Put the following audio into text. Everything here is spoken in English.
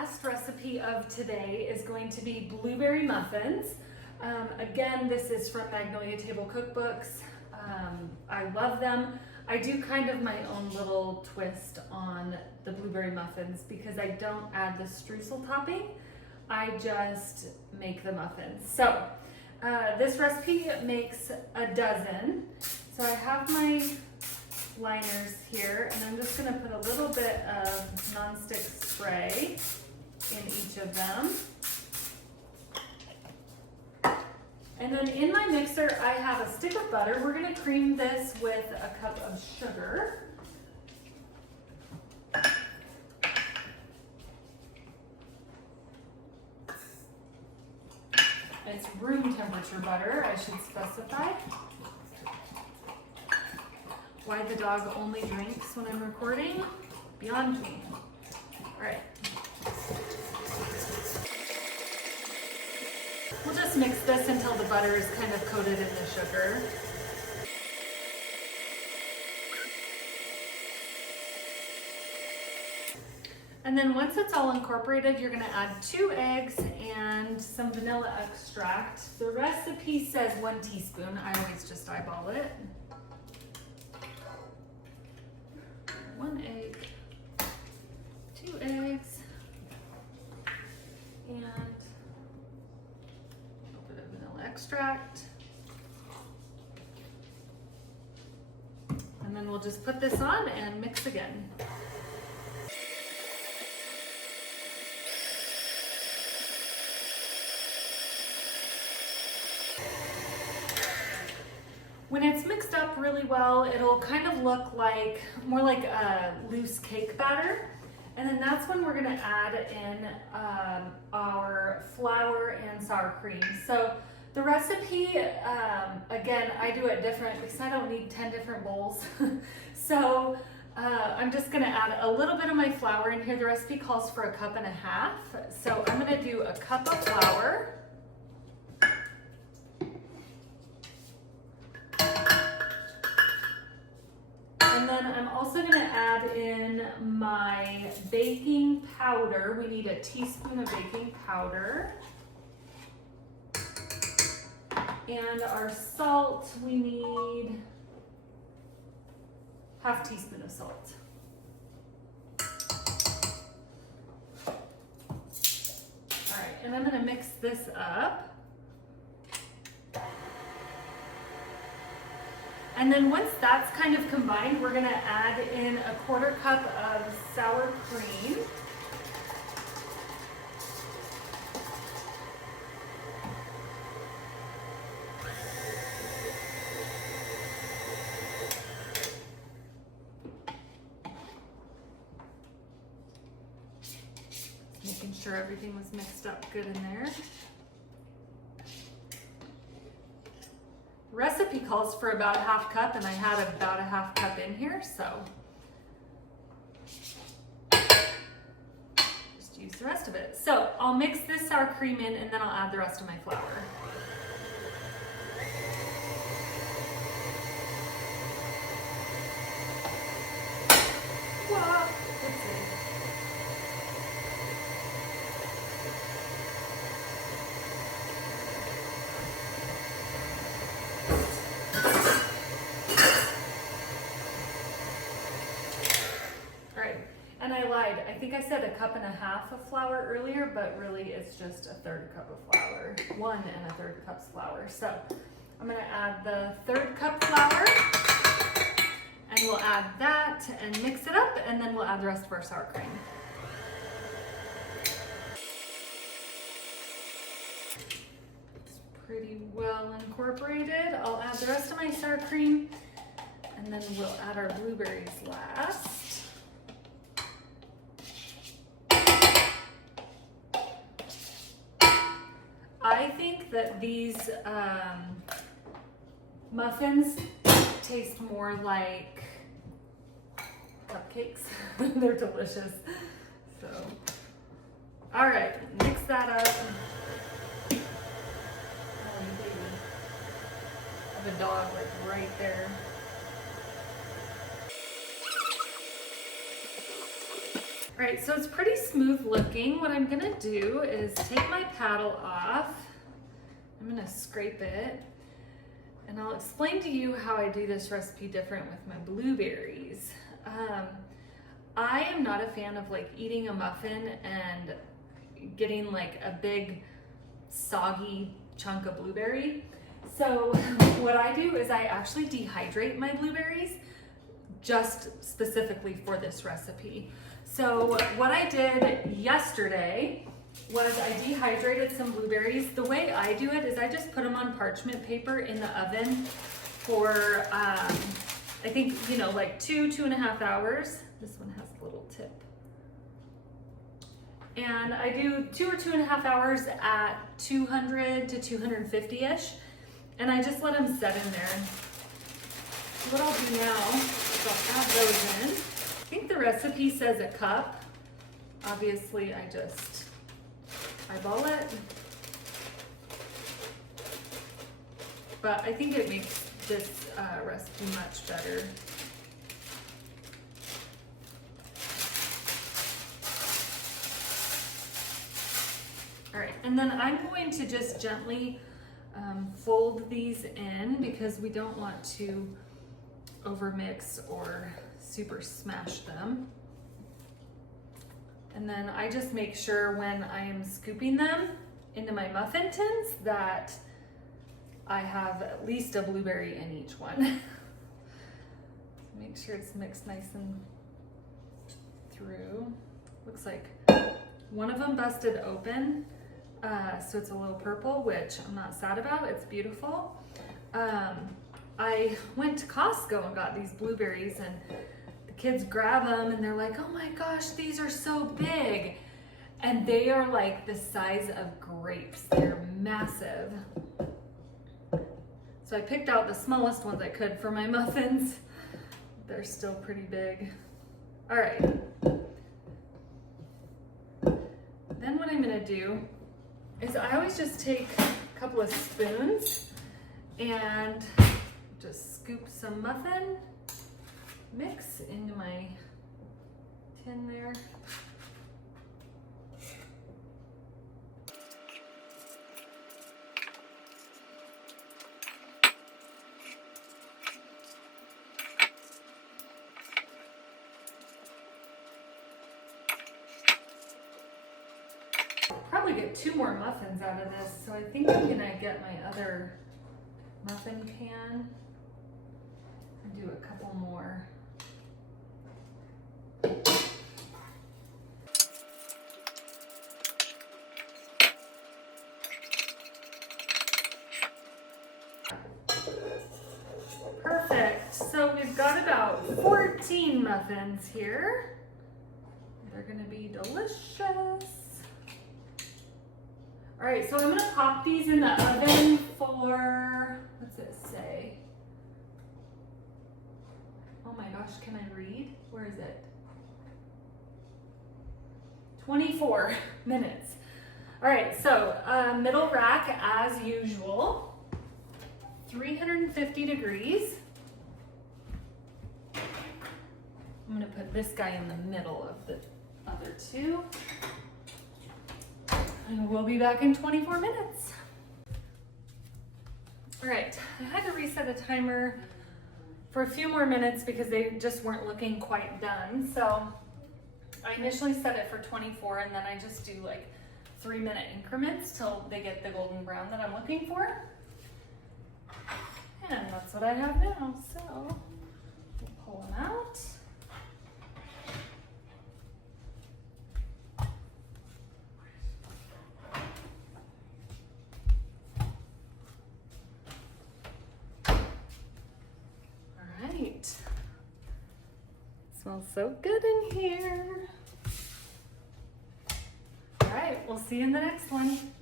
last recipe of today is going to be blueberry muffins. Again, this is from Magnolia Table Cookbooks. I love them. I do kind of my own little twist on the blueberry muffins because I don't add the streusel topping. I just make the muffins. So this recipe makes a dozen. So I have my liners here, and I'm just going to put a little bit of nonstick spray in each of them. And then in my mixer, I have a stick of butter. We're going to cream this with a cup of sugar. It's room temperature butter, I should specify. Why the dog only drinks when I'm recording? Beyond me. All right. We'll just mix this until the butter is kind of coated in the sugar. And then once it's all incorporated, you're going to add 2 eggs and some vanilla extract. The recipe says 1 teaspoon. I always just eyeball it. 1 egg, 2 eggs, and a little bit of vanilla extract. And then we'll just put this on and mix again. When it's mixed up really well, it'll kind of look like, more like a loose cake batter. And then that's when we're gonna add in our flour and sour cream. So the recipe, again, I do it different because I don't need 10 different bowls. So I'm just gonna add a little bit of my flour in here. The recipe calls for 1.5 cups. So I'm gonna do a cup of flour. And then I'm also going to add in my baking powder. We need a teaspoon of baking powder. And our salt, we need 1/2 teaspoon of salt. All right, and I'm going to mix this up. And then once that's kind of combined, we're gonna add in 1/4 cup of sour cream. Making sure everything was mixed up good in there. Recipe calls for about 1/2 cup, and I had about 1/2 cup in here, so just use the rest of it. So I'll mix this sour cream in, and then I'll add the rest of my flour. Whoa, oopsie. And I lied. I think I said 1.5 cups of flour earlier, but really it's just 1/3 cup of flour. 1 1/3 cups flour. So I'm going to add the 1/3 cup flour, and we'll add that and mix it up, and then we'll add the rest of our sour cream. It's pretty well incorporated. I'll add the rest of my sour cream, and then we'll add our blueberries last. I think that these muffins taste more like cupcakes. They're delicious. So, all right, mix that up. Oh, you baby. I have a dog like right there. All right, so it's pretty smooth looking. What I'm gonna do is take my paddle off. I'm gonna scrape it, and I'll explain to you how I do this recipe different with my blueberries. I am not a fan of like eating a muffin and getting like a big soggy chunk of blueberry. So what I do is I actually dehydrate my blueberries just specifically for this recipe. So what I did yesterday was I dehydrated some blueberries. The way I do it is I just put them on parchment paper in the oven for I think, you know, like 2.5 hours. This one has a little tip. And I do 2 or 2.5 hours at 200 to 250-ish. And I just let them set in there. What I'll do now is I'll add those in. I think the recipe says a cup. Obviously, I just eyeball it. But I think it makes this recipe much better. All right, and then I'm going to just gently fold these in because we don't want to overmix or super smash them. And then I just make sure when I am scooping them into my muffin tins that I have at least a blueberry in each one. Make sure it's mixed nice and through. Looks like one of them busted open. So it's a little purple, which I'm not sad about. It's beautiful. I went to Costco and got these blueberries, and the kids grab them and they're like, oh my gosh, these are so big. And they are like the size of grapes. They're massive. So I picked out the smallest ones I could for my muffins. They're still pretty big. All right. Then what I'm gonna do is I always just take a couple of spoons and just scoop some muffin mix into my tin there. Probably get 2 more muffins out of this, so I think I'm gonna get my other muffin pan and do a couple more. Perfect. So we've got about 14 muffins here. They're gonna be delicious. All right, so I'm gonna pop these in the oven for, what's it say? Oh my gosh, can I read? Where is it? 24 minutes. All right, so middle rack as usual, 350 degrees. I'm gonna put this guy in the middle of the other two. And we'll be back in 24 minutes. All right, I had to reset a timer for a few more minutes because they just weren't looking quite done. So I initially set it for 24, and then I just do like 3-minute increments till they get the golden brown that I'm looking for. And that's what I have now. So we'll pull them out. Smells so good in here. All right, we'll see you in the next one.